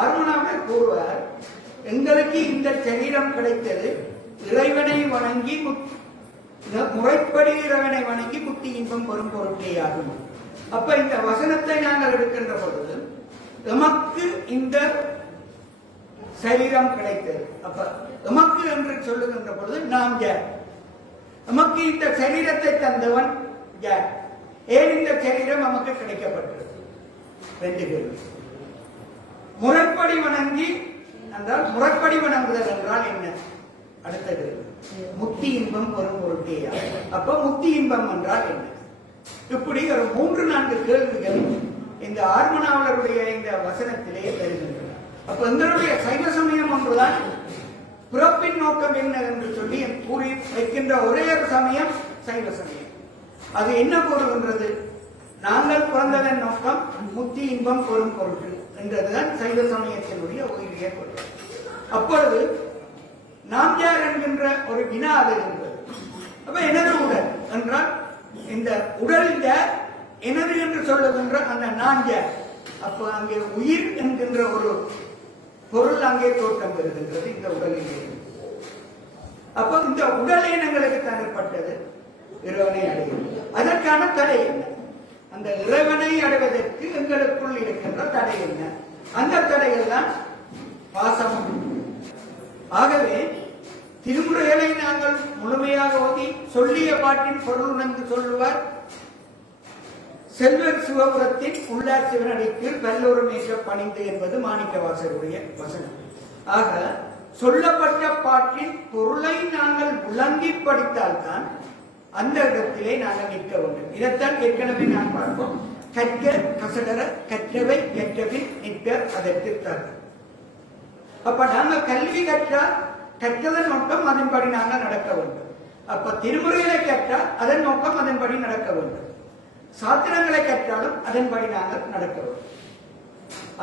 ஆர்மனாவர் கூறுவார், எங்களுக்கு இந்த சரீரம் கிடைத்தது இறைவனை வணங்கி முறைப்படி இறைவனை வணங்கி முக்தி இன்பம் வரும் பொருட்டே ஆகும். அப்ப இந்த வசனத்தை நாங்கள் எடுக்கின்ற பொழுது எமக்கு இந்த சரீரம் கிடைத்தது. அப்ப எமக்கு என்று சொல்லுகின்ற பொழுது நாம் யார்? எமக்கு இந்த சரீரத்தை தந்தவன் யார்? ஏன் இந்த சரீரம் நமக்கு கிடைக்கப்பட்டது? ரெண்டு கேள்வி. முறைப்படி வணங்கி என்றால் முறைப்படி வணங்குதல் என்றால் என்ன? அடுத்தது முக்தி இன்பம் வரும் பொருட்டே. அப்ப முக்தி இன்பம் என்றால் என்ன? இப்படி ஒரு 3-4 கேள்விகள் இந்த ஆர்மனாவலருடைய இந்த வசனத்திலே வருகின்றன. அப்ப எங்களுடைய சைவ சமயம் ஒன்றுதான் பிறப்பின் நோக்கம் என்ன என்று சொல்லி கூறி வைக்கின்ற ஒரே ஒரு சமயம் சைவ சமயம். அது என்ன கூறுகின்றது? நாங்கள் பிறந்ததன் நோக்கம் முக்தி இன்பம் வரும் பொருட்டு என்றதுதான் சைவ சமயத்தினுடைய உயிரிய கொள்கை. அப்பொழுது நாம் யார் என்கின்ற ஒரு வினா அது இருந்தது. அப்ப எனது உடல் என்றால் இந்த உடல் யார், எனது என்று சொல்லுகின்ற அந்த நான் யார். அப்ப அங்கே உயிர் என்கின்ற ஒரு பொருள் அங்கே தோற்றம் பெறுகின்றது இந்த உடலிலே. அப்ப இந்த உடலே எங்களுக்கு தரப்பட்டது இறைவனை அடைகிறது. அதற்கான தடை என்ன? அந்த இறைவனை அடைவதற்கு எங்களுக்குள் இருக்கின்ற தடை என்ன? அந்த தடைகள் தான் பாசம். ஆகவே திருமுறைகளை நாங்கள் முழுமையாக ஓதி சொல்லிய பாட்டின் பொருள் உணர்ந்து சொல்லுவார். செல்வர் சிவபுரத்தின் உள்ளார் சிவனடிக்கு பல்லோரும் ஏற்ற பணிந்து என்பது மாணிக்கவாசருடைய வசனம். ஆக சொல்லப்பட்ட பாட்டின் பொருளை நாங்கள் விளங்கி படித்தால்தான் அந்த இடத்திலே நாங்கள் நிற்க வேண்டும். இதைத்தான் ஏற்கனவே நான் பார்ப்போம். கற்க கசடர கற்றவை கற்றபின் நிற்க அதற்கு தர. அப்ப நாங்கள் கல்வி கற்றால் கற்றதன் நோக்கம் அதன்படி நாங்கள் நடக்க வேண்டும். அப்ப திருமுறைகளை கற்றால் அதன் நோக்கம் அதன்படி நடக்க வேண்டும். சாத்திரங்களை கற்றாலும் அதன்படி நாங்கள் நடக்க வேண்டும்.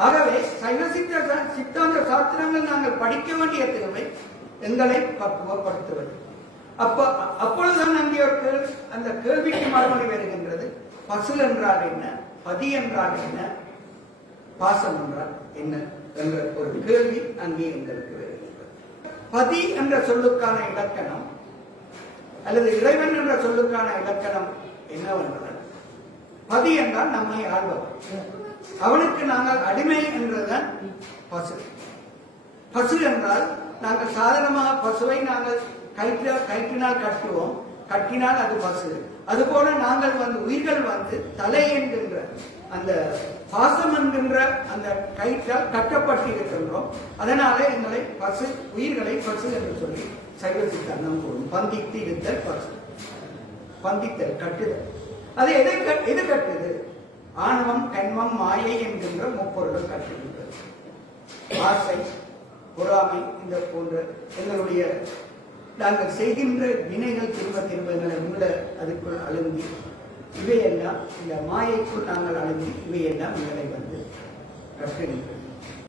ஆகவே சைவ சித்தாந்த சாத்திரங்கள் நாங்கள் படிக்க வேண்டிய தேவை எங்களை பக்குவப்படுத்துவது. அப்பொழுதுதான் அங்கே அந்த கேள்விக்கு மறுமொழி வருகின்றது. பசு என்றால் என்ன, பதி என்றால் என்ன, பாசம் என்றால் என்ன என்ற ஒரு கேள்வி அங்கே எங்களுக்கு வருகின்றது. பதி என்ற சொல்லுக்கான இலக்கணம் அல்லது இறைவன் என்ற சொல்லுக்கான இலக்கணம் என்னவென்றால், பதி என்றால் நம்மை ஆள்பவன், அவனுக்கு நாங்கள் அடிமை என்றுதான் பசு. பசு என்றால் நாங்கள் சாதாரணமாக பசுவை நாங்கள் கயிற்றினால் கட்டுவோம், கட்டினால் அது பசு. அதுபோல நாங்கள் உயிர்கள் தலை என்கின்ற அந்த பாசம் என்கின்ற அந்த கயிற்றால் கட்டப்பட்டு இருக்கின்றோம். அதனால எங்களை பசு, உயிர்களை பசு என்று சொல்லி சைவ சித்தாந்தம் கூறும். பந்தித்து இருத்தல் பசு, பந்தித்தல் கட்டுதல். அது எது கட்டுது? ஆணவம் கண்மம் மாயை என்கின்ற முப்பொருள் கட்டுகின்றது. ஆசை, பொறாமை, இந்த போன்ற எங்களுடைய நாங்கள் செய்கின்ற வினைகள் திரும்ப திரும்ப எங்களை உள்ள அதுக்குள் அழுந்தி இவையெல்லாம் இந்த மாயைக்குள் நாங்கள் அழுந்தி இவையெல்லாம் எங்களை கட்டுகின்றது.